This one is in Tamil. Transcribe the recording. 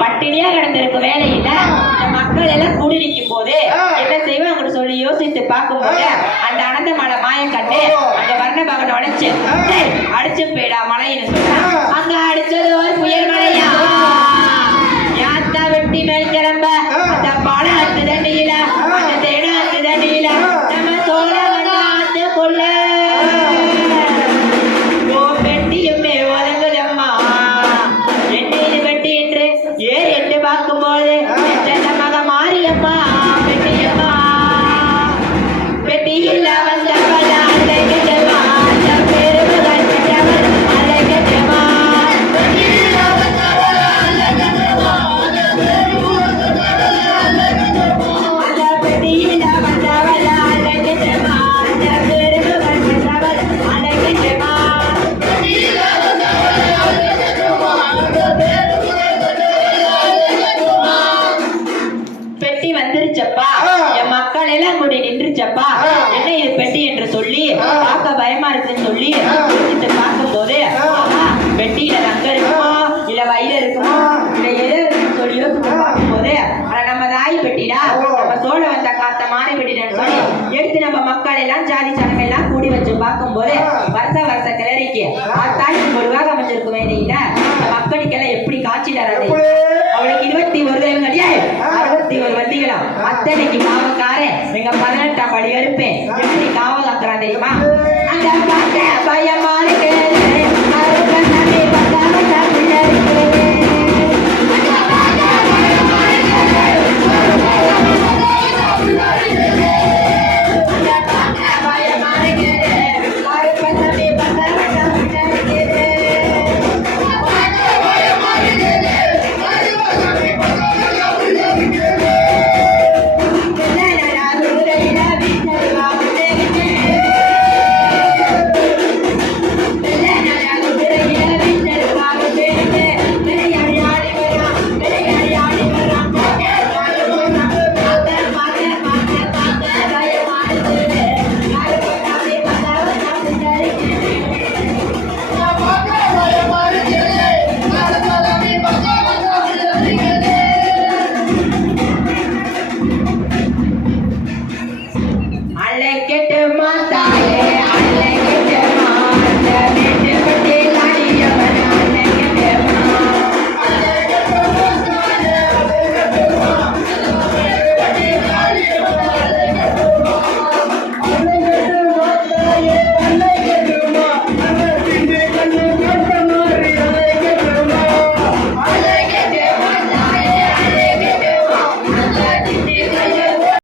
பட்டினியா கிடந்திருக்கு வேலையில இந்த மக்கள் எல்லாம் கூடி நிற்கும் போது என்ன செய்வாங்க சொல்லி யோசித்து பார்க்கும் போது அந்த அனந்த மலை மாயம் கண்டு அந்த வர்ண பகனை உடைச்சு அடிச்சு போயிடா மலைன்னு சொல்ற அங்க அடிச்சது ஒரு புயல் மலையா யாத்தா வெட்டி மேல் கிளம்ப அந்த பாடம் அத்து தண்ணியில அந்த தேடம் அத்து தண்ணியில நம்ம சோழ வந்த ஆத்து கொள்ள வெட்டியுமே ஒதுங்குதம்மா என்னையில் வெட்டி என்று ஏன் என்று பார்க்கும்போது மக மாரியம்மா வெட்டியம்மா வெட்டியில் வந்தவள் அழைக்கமா அந்த பெருமகள் அழைக்கமா பெட்டி வந்துருச்சப்பா என் மக்கள் எல்லாம் கூடி நின்றுச்சப்பா என்ன இது பெட்டி என்று சொல்லி பார்க்க பயமா இருக்குன்னு சொல்லி பார்க்கும் போது பெட்டியில தங்க இருக்குமோ இல்ல வயிறு இருக்குமோ இல்ல எது இருக்குன்னு சொல்லி பார்க்கும் போது நம்ம தாய் பெட்டிடா நம்ம சோழ வந்த காத்த மாறி பெட்டிடான்னு சொல்லி எடுத்து நம்ம மக்கள் எல்லாம் ஜாதி சனங்க எல்லாம் கூடி வச்சு பார்க்கும் போது வருஷ கிளறிக்கு தாய்க்கு ஒரு வாக அமைச்சிருக்கும் வேலையில மக்களுக்கெல்லாம் எப்படி காட்சி தராது அவளுக்கு 21 தேவங்கடியா 61 வண்டிகளாம் அத்தனைக்கு காவக்காரன் எங்க 18ஆம் படி எடுப்பேன் எப்படி காவல் ஆக்குறான் தெரியுமா அந்த பயமா